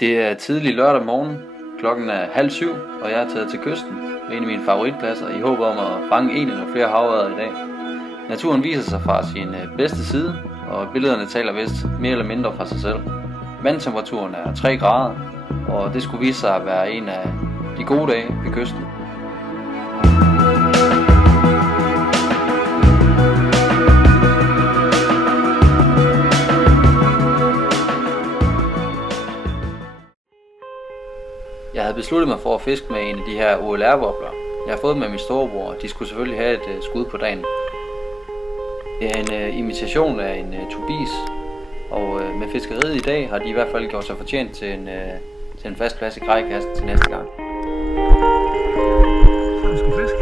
Det er tidlig lørdag morgen. Klokken er 6:30, og jeg er taget til kysten ved en af mine favoritpladser i håb om at fange en eller flere havørreder i dag. Naturen viser sig fra sin bedste side, og billederne taler vist mere eller mindre fra sig selv. Vandtemperaturen er 3 grader, og det skulle vise sig at være en af de gode dage ved kysten. Jeg havde besluttet mig for at fiske med en af de her OLR-bobler. Jeg har fået med min storebror, og de skulle selvfølgelig have et skud på dagen. Det er en imitation af en tubis, og med fiskeriet i dag har de i hvert fald gjort sig fortjent til en fast plads i grejkassen til næste gang. Så er det sgu fisk.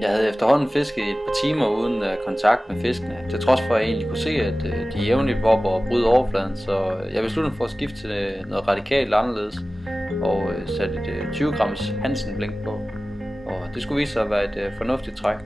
Jeg havde efterhånden fisket et par timer uden kontakt med fiskene, til trods for at jeg egentlig kunne se, at de jævnligt var på at bryde overfladen, så jeg besluttede mig for at skifte til noget radikalt anderledes og satte et 20 grams Hansen blink på, og det skulle vise sig at være et fornuftigt træk.